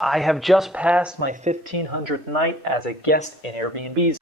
I have just passed my 1500th night as a guest in Airbnbs.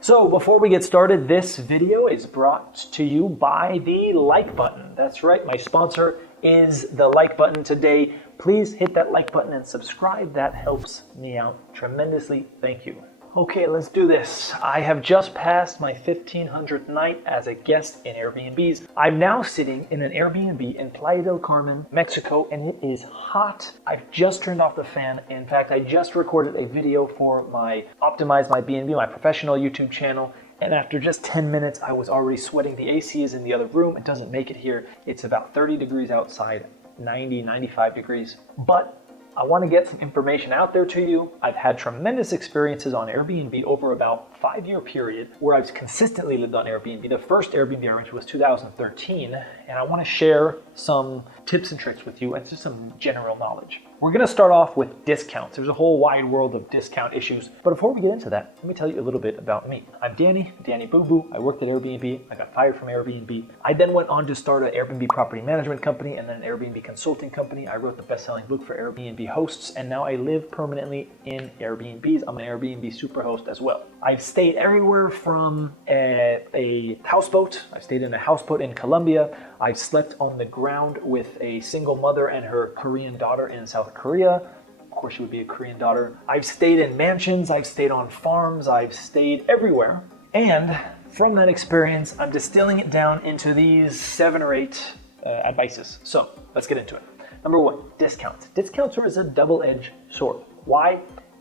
So before we get started, this video is brought to you by the like button. That's right, my sponsor is the like button today. Please hit that like button and subscribe. That helps me out tremendously. Thank you. Okay, let's do this. I have just passed my 1500th night as a guest in Airbnbs. I'm now sitting in an Airbnb in Playa del Carmen, Mexico, and it is hot. I've just turned off the fan. In fact, I just recorded a video for my Optimize My B&B, my professional YouTube channel. And after just 10 minutes, I was already sweating. The AC is in the other room. It doesn't make it here. It's about 30 degrees outside, 90, 95 degrees. But I want to get some information out there to you. I've had tremendous experiences on Airbnb over about a 5-year period where I've consistently lived on Airbnb. The first Airbnb I rented was 2013, and I want to share some tips and tricks with you and just some general knowledge. We're going to start off with discounts. There's a whole wide world of discount issues. But before we get into that, let me tell you a little bit about me. I'm DANNYBOOBOO. I worked at Airbnb. I got fired from Airbnb. I then went on to start an Airbnb property management company and then an Airbnb consulting company. I wrote the best-selling book for Airbnb hosts, and now I live permanently in Airbnbs. I'm an Airbnb superhost as well. I've stayed everywhere from a houseboat. I've stayed in a houseboat in Colombia. I've slept on the ground with a single mother and her Korean daughter in South Korea. Of course, she would be a Korean daughter. I've stayed in mansions. I've stayed on farms. I've stayed everywhere. And from that experience, I'm distilling it down into these 7 or 8 advices. So let's get into it. Number 1, discounts. Discounts are a double-edged sword. Why?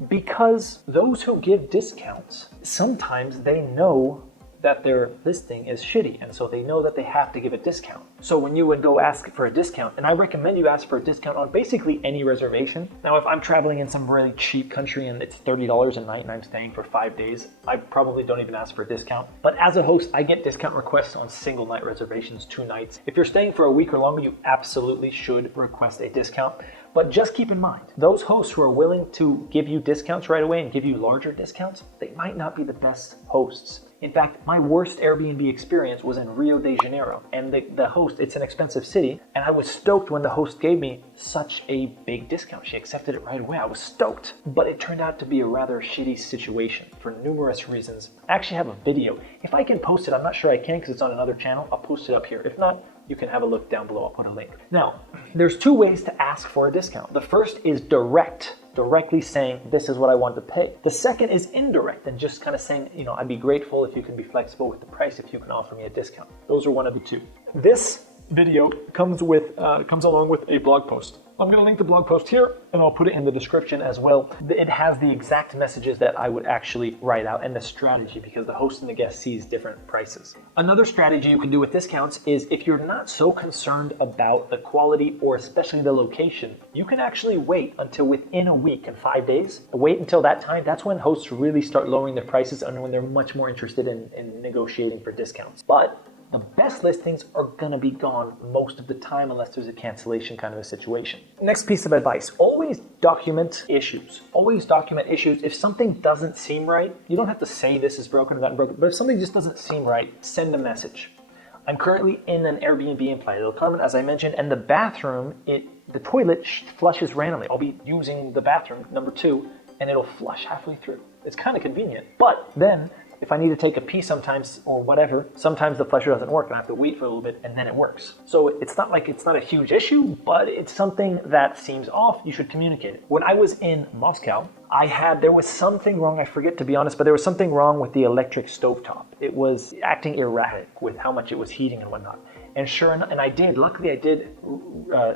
Because those who give discounts, sometimes they know that their listing is shitty, and so they know that they have to give a discount. So when you would go ask for a discount, and I recommend you ask for a discount on basically any reservation. Now, if I'm traveling in some really cheap country and it's $30 a night and I'm staying for 5 days, I probably don't even ask for a discount. But as a host, I get discount requests on single night reservations, 2 nights. If you're staying for a week or longer, you absolutely should request a discount. But just keep in mind, those hosts who are willing to give you discounts right away and give you larger discounts, they might not be the best hosts. In fact, my worst Airbnb experience was in Rio de Janeiro, and the host, it's an expensive city, and I was stoked when the host gave me such a big discount. She accepted it right away. I was stoked, but it turned out to be a rather shitty situation for numerous reasons. I actually have a video. If I can post it, I'm not sure I can because it's on another channel. I'll post it up here. If not, you can have a look down below. I'll put a link. Now, there's 2 ways to ask for a discount. The first is directly saying, this is what I want to pay. The second is indirect and just kind of saying, I'd be grateful if you can be flexible with the price, if you can offer me a discount. Those are one of the 2. This video comes along with a blog post. I'm going to link the blog post here, and I'll put it in the description as well. It has the exact messages that I would actually write out and the strategy, because the host and the guest sees different prices. Another strategy you can do with discounts is if you're not so concerned about the quality or especially the location, you can actually wait until within a week and 5 days. Wait until that time. That's when hosts really start lowering their prices and when they're much more interested in negotiating for discounts. But the best listings are going to be gone most of the time unless there's a cancellation kind of a situation. Next piece of advice, always document issues. Always document issues. If something doesn't seem right, you don't have to say this is broken or that broken, but if something just doesn't seem right, send a message. I'm currently in an Airbnb in Playa del Carmen, as I mentioned, and the bathroom, the toilet flushes randomly. I'll be using the bathroom, number 2, and it'll flush halfway through. It's kind of convenient, but then if I need to take a pee sometimes or whatever, sometimes the flusher doesn't work and I have to wait for a little bit and then it works. So it's not a huge issue, but it's something that seems off. You should communicate it. When I was in Moscow, there was something wrong, I forget to be honest, but there was something wrong with the electric stovetop. It was acting erratic with how much it was heating and whatnot. And sure enough, luckily I did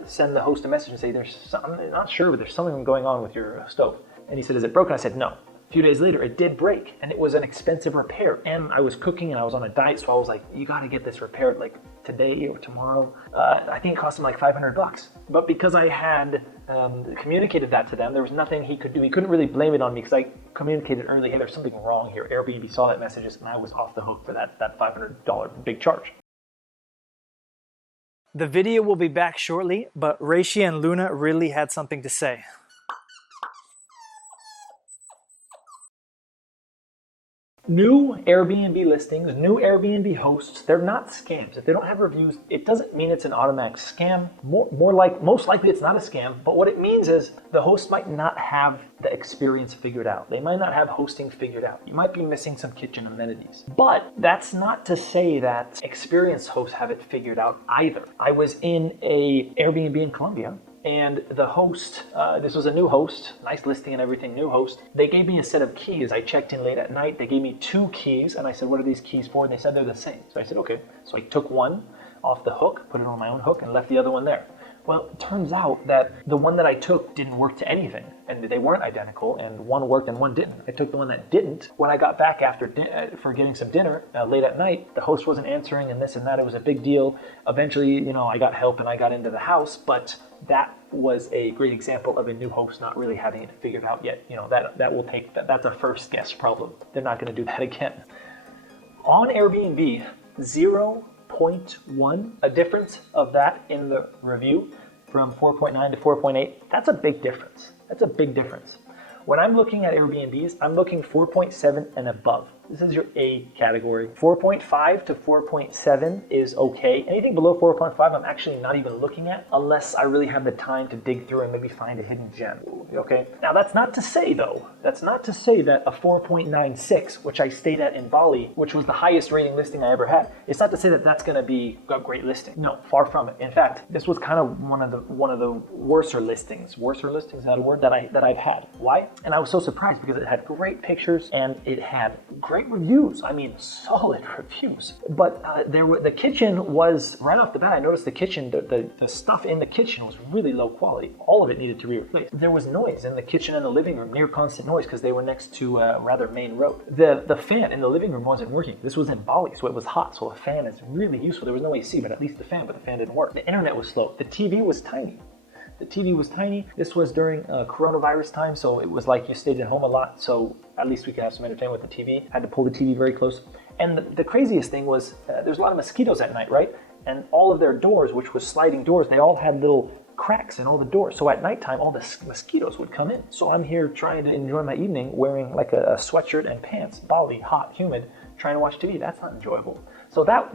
send the host a message and say, I'm not sure, but there's something going on with your stove. And he said, is it broken? I said, no. A few days later, it did break, and it was an expensive repair. And I was cooking, and I was on a diet, so I was like, you got to get this repaired, like today or tomorrow. I think it cost him like $500. But because I had communicated that to them, there was nothing he could do. He couldn't really blame it on me because I communicated early, hey, there's something wrong here. Airbnb saw that messages, and I was off the hook for that $500 big charge. The video will be back shortly, but Reishi and Luna really had something to say. New Airbnb listings, new Airbnb hosts, they're not scams. If they don't have reviews, it doesn't mean it's an automatic scam. Most likely it's not a scam, but what it means is the host might not have the experience figured out. They might not have hosting figured out. You might be missing some kitchen amenities. But that's not to say that experienced hosts have it figured out either. I was in a Airbnb in Colombia, and the host, this was a new host, nice listing and everything, new host. They gave me a set of keys. I checked in late at night. They gave me 2 keys, and I said, what are these keys for? And they said they're the same. So I said, okay. So I took one off the hook, put it on my own hook, and left the other one there. Well, it turns out that the one that I took didn't work to anything, and they weren't identical, and one worked and one didn't. I took the one that didn't. When I got back after for getting some dinner late at night, the host wasn't answering and this and that. It was a big deal. Eventually, I got help and I got into the house, but that was a great example of a new host not really having it figured out yet. That's a first guess problem. They're not going to do that again. On Airbnb, 0.1, a difference of that in the review from 4.9 to 4.8, that's a big difference. That's a big difference. When I'm looking at Airbnbs, I'm looking 4.7 and above. This is your A category. 4.5 to 4.7 is okay. Anything below 4.5, I'm actually not even looking at unless I really have the time to dig through and maybe find a hidden gem. Okay? Now, that's not to say, though, that a 4.96, which I stayed at in Bali, which was the highest rating listing I ever had, it's not to say that that's going to be a great listing. No, far from it. In fact, this was kind of one of the worser listings. Worser listings, is that a word? That I've had. Why? And I was so surprised because it had great pictures and it had great reviews. I mean, solid reviews. But the kitchen was, right off the bat, I noticed the kitchen, the stuff in the kitchen was really low quality. All of it needed to be replaced. There was noise in the kitchen and the living room, near constant noise, because they were next to a rather main road. The fan in the living room wasn't working. This was in Bali, so it was hot, so a fan is really useful. There was no AC, but at least the fan didn't work. The internet was slow. The TV was tiny. This was during coronavirus time, so it was like you stayed at home a lot, so at least we could have some entertainment with the TV. Had to pull the TV very close. And the craziest thing was there's a lot of mosquitoes at night, right? And all of their doors, which was sliding doors, they all had little cracks in all the doors. So at nighttime, all the mosquitoes would come in. So I'm here trying to enjoy my evening wearing like a sweatshirt and pants, Bali, hot, humid, trying to watch TV. That's not enjoyable. So that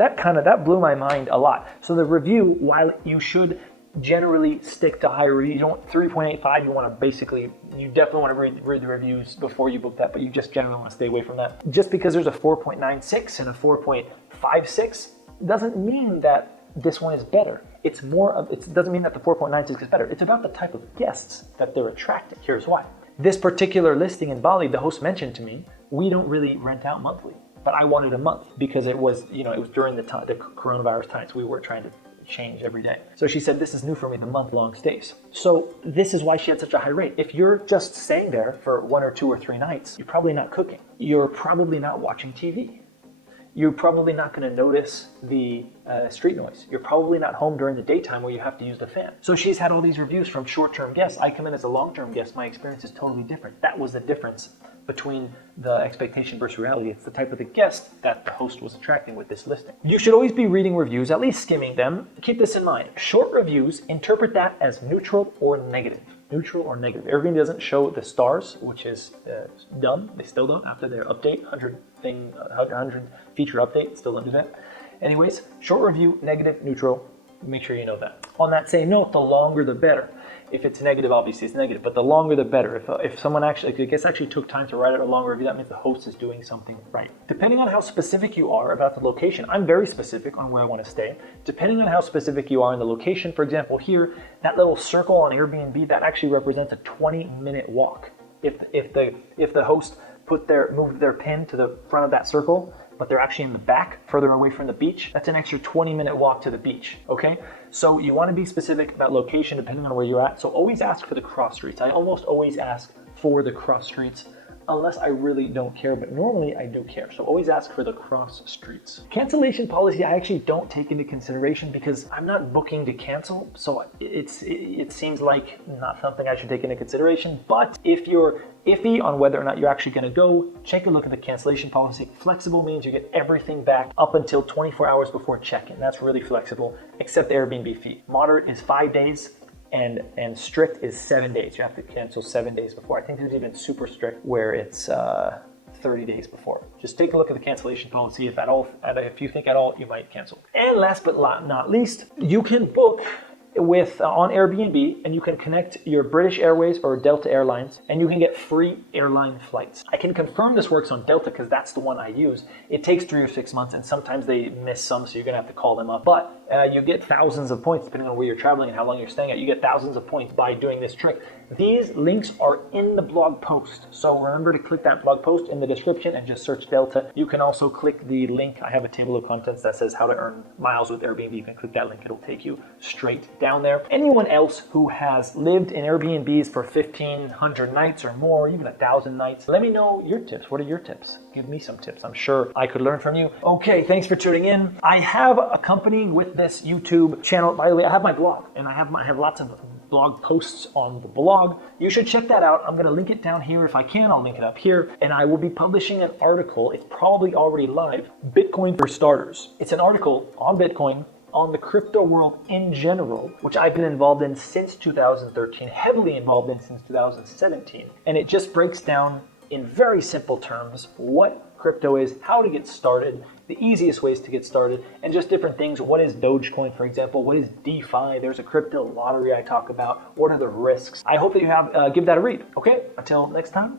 blew my mind a lot. So the review, while you should generally stick to high reviews, 3.85, you definitely want to read the reviews before you book that, but you just generally want to stay away from that. Just because there's a 4.96 and a 4.56 doesn't mean that this one is better. It doesn't mean that the 4.96 is better. It's about the type of guests that they're attracting. Here's why. This particular listing in Bali, the host mentioned to me, we don't really rent out monthly, but I wanted a month because it was during the coronavirus time, so we were trying to change every day. So she said, this is new for me, the month-long stays. So this is why she had such a high rate. If you're just staying there for 1 or 2 or 3 nights, you're probably not cooking. You're probably not watching TV. You're probably not going to notice the street noise. You're probably not home during the daytime where you have to use the fan. So she's had all these reviews from short-term guests. I come in as a long-term guest. My experience is totally different. That was the difference between the expectation versus reality. It's the type of the guest that the host was attracting with this listing. You should always be reading reviews, at least skimming them. Keep this in mind. Short reviews, interpret that as neutral or negative. Neutral or negative. Airbnb doesn't show the stars, which is dumb. They still don't after their update, 100 feature update, still don't do that. Anyways, short review, negative, neutral. Make sure you know that. On that same note, the longer the better. If it's negative, obviously it's negative, but the longer the better. If a guest actually took time to write out a long review, that means the host is doing something right. Depending on how specific you are about the location, I'm very specific on where I want to stay. Depending on how specific you are in the location, for example, here, that little circle on Airbnb, that actually represents a 20-minute walk. If the host moved their pin to the front of that circle, but they're actually in the back, further away from the beach, that's an extra 20-minute walk to the beach, okay? So you want to be specific about location depending on where you're at. So always ask for the cross streets. I almost always ask for the cross streets unless I really don't care, but normally I do care. So always ask for the cross streets. Cancellation policy, I actually don't take into consideration because I'm not booking to cancel. So it seems like not something I should take into consideration. But if you're iffy on whether or not you're actually going to go, take a look at the cancellation policy. Flexible means you get everything back up until 24 hours before check-in. That's really flexible, except the Airbnb fee. Moderate is 5 days. And strict is 7 days. You have to cancel 7 days before. I think there's even super strict where it's 30 days before. Just take a look at the cancellation policy. If you think at all, you might cancel. And last but not least, you can book on Airbnb, and you can connect your British Airways or Delta Airlines, and you can get free airline flights. I can confirm this works on Delta because that's the one I use. It takes 3 or 6 months, and sometimes they miss some, so you're gonna have to call them up. But you get thousands of points depending on where you're traveling and how long you're staying at. You get thousands of points by doing this trick. These links are in the blog post, so remember to click that blog post in the description and just search Delta. You can also click the link. I have a table of contents that says how to earn miles with Airbnb. You can click that link. It'll take you straight down there. Anyone else who has lived in Airbnbs for 1,500 nights or more, even 1,000 nights, let me know your tips. What are your tips? Give me some tips. I'm sure I could learn from you. Okay, thanks for tuning in. I have accompanying with this YouTube channel, by the way, I have my blog, and I have lots of blog posts on the blog. You should check that out. I'm going to link it down here. If I can, I'll link it up here. And I will be publishing an article. It's probably already live. Bitcoin for starters. It's an article on Bitcoin, on the crypto world in general, which I've been involved in since 2013, heavily involved in since 2017. And it just breaks down in very simple terms what crypto is, how to get started, the easiest ways to get started, and just different things. What is Dogecoin, for example? What is DeFi? There's a crypto lottery I talk about. What are the risks? I hope that you give that a read. Okay, until next time.